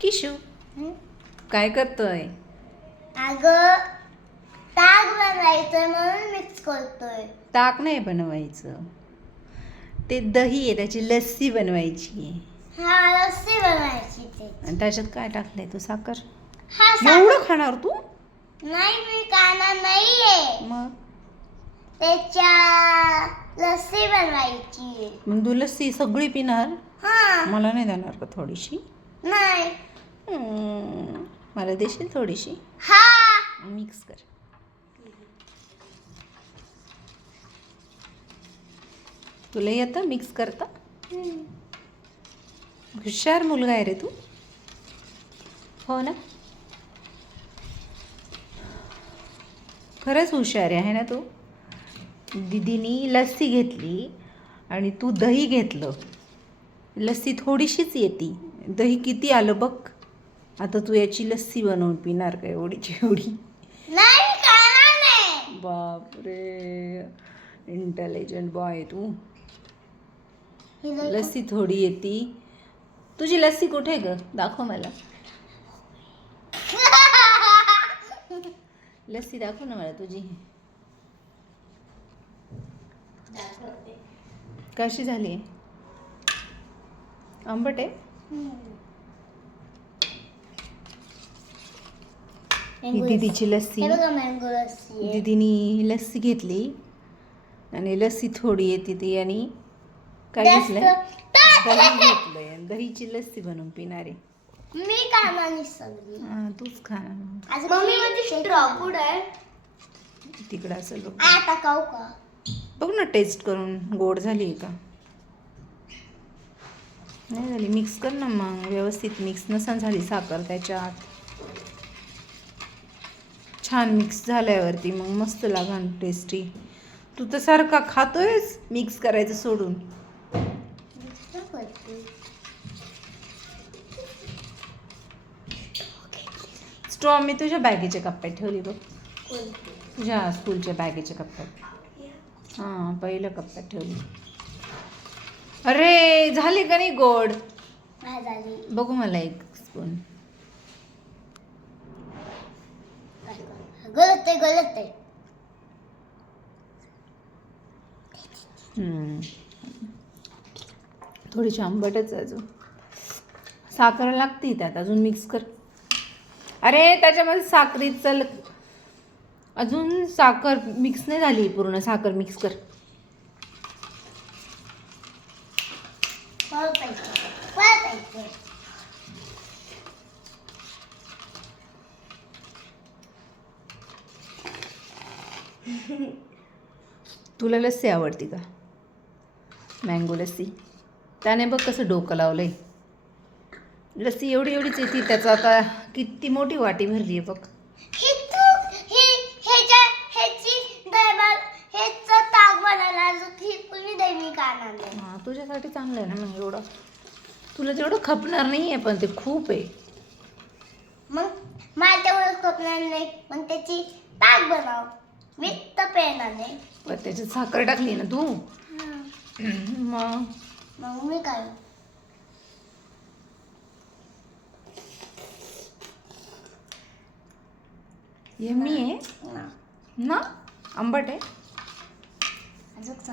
किशू काय करतोय? अगं ताक बनवायचं म्हणून मिक्स करतोय. ताक नाही बनवायचं, ते दही आहे, त्याची लस्सी बनवायची आहे. हा लस्सी बनवायची ते. आणि त्याच्यात काय टाकलंय तू? साखर? हा एवढं खाणार तू? नाही मी खाणार नाहीये. मग त्याच्या लस्सी बनवायची. मग तू लस्सी सगळी पिणार? हा मला नाही देणार का थोडीशी? नाही. मला देशील थोडीशी? हा मिक्स कर. तुला येतं मिक्स करता? हुशार मुलगा आहे रे तू. हो ना, खरंच हुशार आहे ना तू. दीदीनी लस्सी घेतली आणि तू दही घेतलं. लस्सी थोडीशीच येते, दही किती आलं बघ. आता तू याची लस्सी बनवून पिणार का एवढीची एवढी? नाही खाणार नाही. बापरे, इंटेलिजंट बॉय तू. हे देखो. लस्सी थोडी येते. तुझी लस्सी कुठे ग? दाखव मला. लस्सी दाखव ना मला तुझी. कशी झाली? आंबट आहे? ही दीदीची लस्सी. हे बघा मँगो लस्सी आहे. दीदीनी लस्सी घेतली आणि लस्सी थोडी येते ती, आणि काय घेतलंय? दही घेतलंय आणि दहीची लस्सी बनवून पिणारे. मी खाणार नाही सगळी. तूच खा. मम्मी माझी स्ट्रॉ कुठे आहे? तिकडं असेल बघ. आता खाऊ का? बघ ना टेस्ट करून, गोड झाली आहे का नाही झाली. मिक्स कर ना मग व्यवस्थित. मिक्स नसन झाली साखर त्याच्यात. छान मिक्स झाल्यावरती मग मस्त लागन टेस्टी. तू तर सारखा खातोयस मिक्स करायचं सोडून. स्ट्रॉ मी तुझ्या बॅगेच्या कप्प्यात ठेवली बघ. तुझ्या स्कूलच्या बॅगेच्या कप्प्यात. हां, पहिल्या कप्प्यात ठेवली. अरे झाली का नाही गोड? झाली. बघू मला एक स्पून. गलत आहे गलत आहे. थोडीशी आंबटच आहे अजून. साखर लागते त्यात अजून. मिक्स कर. अरे त्याच्यामध्ये साखरीचं अजून साखर मिक्स नाही झाली पूर्ण. साखर मिक्स कर. तुला लस्सी आवडती का? मँगो लस्सी. त्याने बघ कसं डोकं लावलंय. लस्सी एवढी एवढीच येते, त्याचं आता किती मोठी वाटी भरली आहे बघ. हां, तुझ्यासाठी चांगलं आहे ना मग एवढं. तुला तेवढं खपणार नाही आहे, पण ते खूप आहे. मग मला तेवढं खपणार नाही, मग त्याची ताक बनव. मी तर पेणार नाही. पण त्याच्यात साखर टाकली ना तू. मग मी काय? यम्मी आहे ना? आंबट आहे.